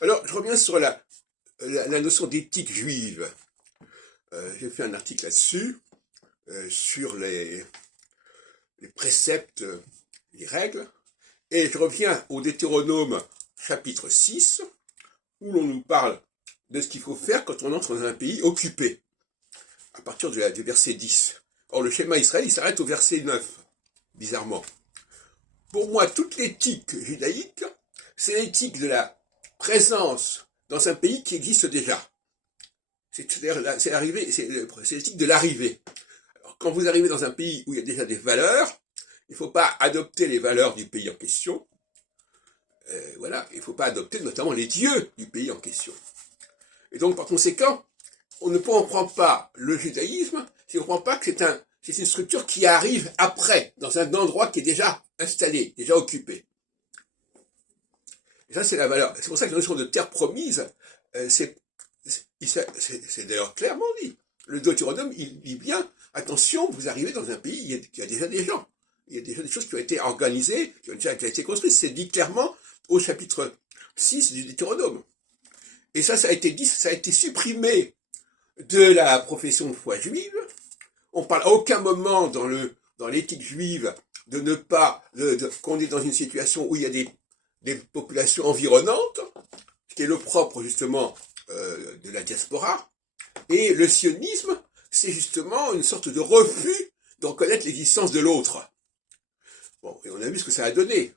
Alors, je reviens sur la notion d'éthique juive. J'ai fait un article là-dessus, sur les préceptes, les règles, et je reviens au Deutéronome chapitre 6, où l'on nous parle de ce qu'il faut faire quand on entre dans un pays occupé, à partir du verset 10. Or, le schéma Israël, il s'arrête au verset 9, bizarrement. Pour moi, toute l'éthique judaïque, c'est l'éthique de la présence dans un pays qui existe déjà. C'est l'éthique de l'arrivée. Alors, quand vous arrivez dans un pays où il y a déjà des valeurs, il ne faut pas adopter les valeurs du pays en question. Voilà, il ne faut pas adopter notamment les dieux du pays en question. Et donc, par conséquent, on ne comprend pas le judaïsme si on ne comprend pas que c'est une structure qui arrive après, dans un endroit qui est déjà installé, déjà occupé. Et ça, c'est la valeur. C'est pour ça que la notion de terre promise, c'est d'ailleurs clairement dit. Le Deutéronome, il dit bien, attention, vous arrivez dans un pays, il y a déjà des gens. Il y a déjà des choses qui ont été organisées, qui ont déjà été construites. C'est dit clairement au chapitre 6 du Deutéronome. Et ça a été dit, ça a été supprimé de la profession de foi juive. On parle à aucun moment dans l'éthique juive de ne pas, qu'on est dans une situation où il y a des populations environnantes, ce qui est le propre justement de la diaspora. Et le sionisme, c'est justement une sorte de refus de reconnaître l'existence de l'autre. Bon, et on a vu ce que ça a donné.